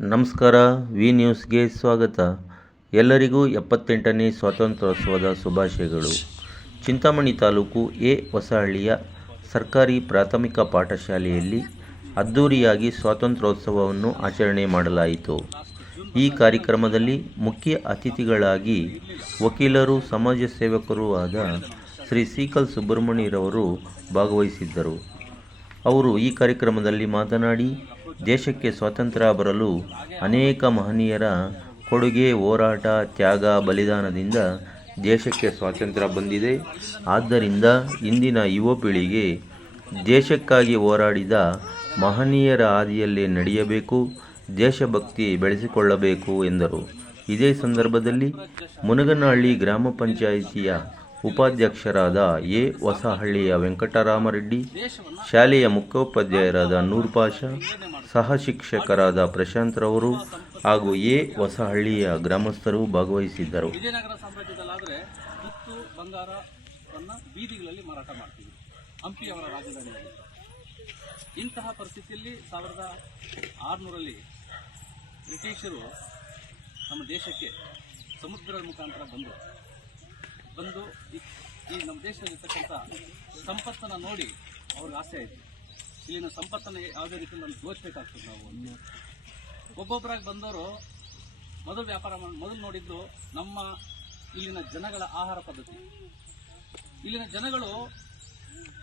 ನಮಸ್ಕಾರ, ವಿ ನ್ಯೂಸ್ಗೆ ಸ್ವಾಗತ. ಎಲ್ಲರಿಗೂ ಎಪ್ಪತ್ತೆಂಟನೇ ಸ್ವಾತಂತ್ರ್ಯೋತ್ಸವದ ಶುಭಾಶಯಗಳು. ಚಿಂತಾಮಣಿ ತಾಲೂಕು ಎ ಹೊಸಹಳ್ಳಿಯ ಸರ್ಕಾರಿ ಪ್ರಾಥಮಿಕ ಪಾಠಶಾಲೆಯಲ್ಲಿ ಅದ್ಧೂರಿಯಾಗಿ ಸ್ವಾತಂತ್ರ್ಯೋತ್ಸವವನ್ನು ಆಚರಣೆ ಮಾಡಲಾಯಿತು. ಈ ಕಾರ್ಯಕ್ರಮದಲ್ಲಿ ಮುಖ್ಯ ಅತಿಥಿಗಳಾಗಿ ವಕೀಲರು, ಸಮಾಜ ಸೇವಕರೂ ಆದ ಶ್ರೀ ಸೀಕಲ್ ಸುಬ್ರಹ್ಮಣ್ಯರವರು ಭಾಗವಹಿಸಿದ್ದರು. ಅವರು ಈ ಕಾರ್ಯಕ್ರಮದಲ್ಲಿ ಮಾತನಾಡಿ ದೇಶಕ್ಕೆ ಸ್ವಾತಂತ್ರ್ಯ ಬರಲು ಅನೇಕ ಮಹನೀಯರ ಕೊಡುಗೆ, ಹೋರಾಟ, ತ್ಯಾಗ, ಬಲಿದಾನದಿಂದ ದೇಶಕ್ಕೆ ಸ್ವಾತಂತ್ರ್ಯ ಬಂದಿದೆ. ಆದ್ದರಿಂದ ಇಂದಿನ ಯುವ ಪೀಳಿಗೆ ದೇಶಕ್ಕಾಗಿ ಹೋರಾಡಿದ ಮಹನೀಯರ ಹಾದಿಯಲ್ಲಿ ನಡೆಯಬೇಕು, ದೇಶಭಕ್ತಿ ಬೆಳೆಸಿಕೊಳ್ಳಬೇಕು ಎಂದರು. ಇದೇ ಸಂದರ್ಭದಲ್ಲಿ ಮುನಗನಹಳ್ಳಿ ಗ್ರಾಮ ಪಂಚಾಯಿತಿಯ ಉಪಾಧ್ಯಕ್ಷರಾದ ಎ. ಹೊಸಹಳ್ಳಿಯ ವೆಂಕಟರಾಮರೆಡ್ಡಿ, ಶಾಲೆಯ ಮುಖ್ಯೋಪಾಧ್ಯಾಯರಾದ ನೂರ್ ಪಾಷಾ ಸಹ ಶಿಕ್ಷಕರಾದ ಪ್ರಶಾಂತ್ರವರು ಹಾಗೂ ಎ. ಹೊಸಹಳ್ಳಿಯ ಗ್ರಾಮಸ್ಥರು ಭಾಗವಹಿಸಿದ್ದರು. ಇಂತಹ ಪರಿಸ್ಥಿತಿಯಲ್ಲಿ ಸಾವಿರದ ಆರುನೂರಲ್ಲಿ ಬ್ರಿಟಿಷರು ನಮ್ಮ ದೇಶಕ್ಕೆ ಸಮುದ್ರದ ಮುಖಾಂತರ ಬಂದರು ಬಂದು ಈ ನಮ್ಮ ದೇಶದಲ್ಲಿರ್ತಕ್ಕಂಥ ಸಂಪತ್ತನ್ನು ನೋಡಿ ಅವ್ರಿಗೆ ಆಸೆ ಆಯಿತು. ಇಲ್ಲಿನ ಸಂಪತ್ತನ್ನು ಯಾವುದೇ ರೀತಿಯಲ್ಲಿ ನಮ್ಗೆ ದೋಚಬೇಕಾಗ್ತದೆ ನಾವು. ಒಬ್ಬೊಬ್ಬರಾಗಿ ಬಂದವರು ಮೊದಲು ವ್ಯಾಪಾರ ಮಾಡಿ ಮೊದಲು ನೋಡಿದ್ದು ನಮ್ಮ ಇಲ್ಲಿನ ಜನಗಳ ಆಹಾರ ಪದ್ಧತಿ. ಇಲ್ಲಿನ ಜನಗಳು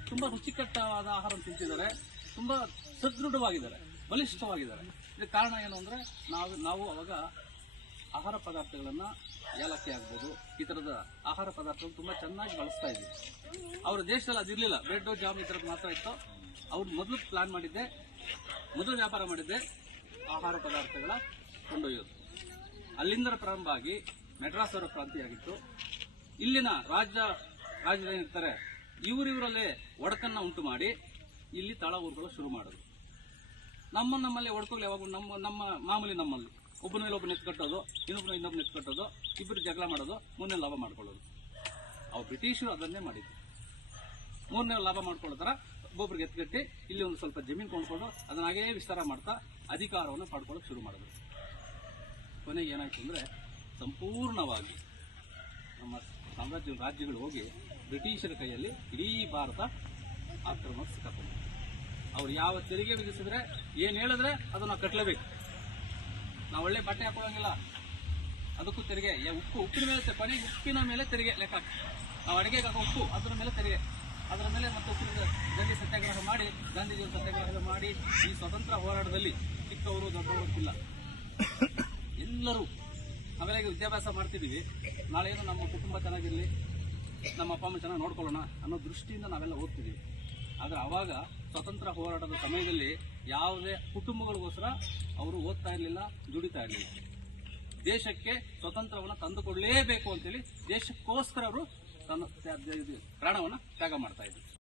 ತುಂಬ ರುಚಿಕಟ್ಟವಾದ ಆಹಾರ ತಿಂತಿದ್ದಾರೆ. ತುಂಬ ಸದೃಢವಾಗಿದ್ದಾರೆ, ಬಲಿಷ್ಠವಾಗಿದ್ದಾರೆ. ಇದಕ್ಕೆ ಕಾರಣ ಏನು ಅಂದರೆ ನಾವು ನಾವು ಅವಾಗ ಆಹಾರ ಪದಾರ್ಥಗಳನ್ನ ಏಲಕ್ಕಿ ಆಗ್ಬೋದು, ಈ ಥರದ ಆಹಾರ ಪದಾರ್ಥಗಳು ತುಂಬಾ ಚೆನ್ನಾಗಿ ಬಳಸ್ತಾ ಇದ್ವಿ ಅವ್ರ ದೇಶದಲ್ಲಿ ಅದಿರಲಿಲ್ಲ. ಬ್ರೆಡ್ ಜಾಮ್ ಈ ಥರದ್ದು ಮಾತ್ರ ಇತ್ತು. ಅವ್ರು ಮೊದಲು ಪ್ಲಾನ್ ಮಾಡಿದ್ದೆ, ಮೊದಲು ವ್ಯಾಪಾರ ಮಾಡಿದ್ದೆ ಆಹಾರ ಪದಾರ್ಥಗಳ ಕೊಂಡೊಯ್ಯೋದು. ಅಲ್ಲಿಂದ ಪ್ರಾರಂಭ ಆಗಿ ಮೆಡ್ರಾಸ್ ಅವರ ಕ್ರಾಂತಿಯಾಗಿತ್ತು. ಇಲ್ಲಿನ ರಾಜ್ಯ ರಾಜ್ಯದ ಏನಿರ್ತಾರೆ ಇವರಿವರಲ್ಲೇ ಒಡಕನ್ನ ಉಂಟು ಮಾಡಿ ಇಲ್ಲಿ ತಳ ಊರುಗಳು ಶುರು ಮಾಡೋದು ನಮ್ಮ ನಮ್ಮಲ್ಲಿ ಒಡ್ಕೋಗಳು ಯಾವಾಗ ನಮ್ಮ ನಮ್ಮ ಮಾಮೂಲಿ ನಮ್ಮಲ್ಲಿ. ಒಬ್ಬನ ಮೇಲೆ ಒಬ್ಬನ ಎತ್ಕಟ್ಟೋದು ಇನ್ನೊಬ್ಬನ ಇನ್ನೊಬ್ಬನ ಎತ್ಕಟ್ಟೋದು ಇಬ್ಬರು ಜಗಳ ಮಾಡೋದು, ಮೂರನೇ ಲಾಭ ಮಾಡ್ಕೊಳ್ಳೋದು. ಅವು ಬ್ರಿಟಿಷರು ಅದನ್ನೇ ಮಾಡಿದ್ರು. ಮೂರನೇ ಲಾಭ ಮಾಡ್ಕೊಳ್ಳೋ ಥರ ಒಬ್ಬೊಬ್ರಿಗೆ ಎತ್ಕಟ್ಟಿ ಇಲ್ಲಿ ಒಂದು ಸ್ವಲ್ಪ ಜಮೀನು ಕೊಂಡ್ಕೊಂಡು ಅದನ್ನ ಹಾಗೇ ವಿಸ್ತಾರ ಮಾಡ್ತಾ ಅಧಿಕಾರವನ್ನು ಪಡ್ಕೊಳ್ಳೋಕೆ ಶುರು ಮಾಡಿದ್ರು. ಕೊನೆಗೆ ಏನಾಯ್ತು ಅಂದರೆ, ಸಂಪೂರ್ಣವಾಗಿ ನಮ್ಮ ಸಾಮ್ರಾಜ್ಯ ರಾಜ್ಯಗಳು ಹೋಗಿ ಬ್ರಿಟಿಷರ ಕೈಯಲ್ಲಿ ಇಡೀ ಭಾರತ ಆಕ್ರಮಣ ಸಿಕ್ಕಾಕೊಂಡು ಅವ್ರು ಯಾವ ತೆರಿಗೆ ವಿಧಿಸಿದ್ರೆ, ಏನು ಹೇಳಿದ್ರೆ ಅದನ್ನ ಕಟ್ಟಲೇಬೇಕು ನಾವು ಒಳ್ಳೆ ಬಟ್ಟೆ ಹಾಕೊಳ್ಳೋಂಗಿಲ್ಲ. ಅದಕ್ಕೂ ತೆರಿಗೆ. ಉಪ್ಪು, ಉಪ್ಪಿನ ಮೇಲೆ ಕೊನೆಗೆ ಉಪ್ಪಿನ ಮೇಲೆ ತೆರಿಗೆ ಲೆಕ್ಕ ನಾವು ಅಡಿಗೆಗೆ ಉಪ್ಪು, ಅದರ ಮೇಲೆ ತೆರಿಗೆ. ಅದರ ಮೇಲೆ ಮತ್ತು ದಂಡಿ ಸತ್ಯಾಗ್ರಹ ಮಾಡಿ, ಗಾಂಧೀಜಿಯವರು ಸತ್ಯಾಗ್ರಹ ಮಾಡಿ, ಈ ಸ್ವತಂತ್ರ ಹೋರಾಟದಲ್ಲಿ ಚಿಕ್ಕವರು, ದೊಡ್ಡವರು ಇಲ್ಲ. ಎಲ್ಲರೂ ಈಗ ವಿದ್ಯಾಭ್ಯಾಸ ಮಾಡ್ತಿದ್ದೀವಿ. ನಾಳೆ ಏನು ನಮ್ಮ ಕುಟುಂಬ ಚೆನ್ನಾಗಿರಲಿ, ನಮ್ಮ ಅಪ್ಪ, ಅಮ್ಮ ಚೆನ್ನಾಗಿ ನೋಡ್ಕೊಳ್ಳೋಣ ಅನ್ನೋ ದೃಷ್ಟಿಯಿಂದ ನಾವೆಲ್ಲ ಹೋಗ್ತಿದ್ದೀವಿ. ಆದರೆ ಅವಾಗ ಸ್ವತಂತ್ರ ಹೋರಾಟದ ಸಮಯದಲ್ಲಿ ಯಾವುದೇ ಕುಟುಂಬಗಳಿಗೋಸ್ಕರ ಅವರು ಓದ್ತಾ ಇರಲಿಲ್ಲ, ದುಡಿತಾ ಇರಲಿಲ್ಲ. ದೇಶಕ್ಕೆ ಸ್ವತಂತ್ರವನ್ನು ತಂದುಕೊಡಲೇಬೇಕು ಅಂತೇಳಿ ದೇಶಕ್ಕೋಸ್ಕರ ಅವರು ತನ್ನ ಪ್ರಾಣವನ್ನು ತ್ಯಾಗ ಮಾಡ್ತಾ ಇದ್ರು.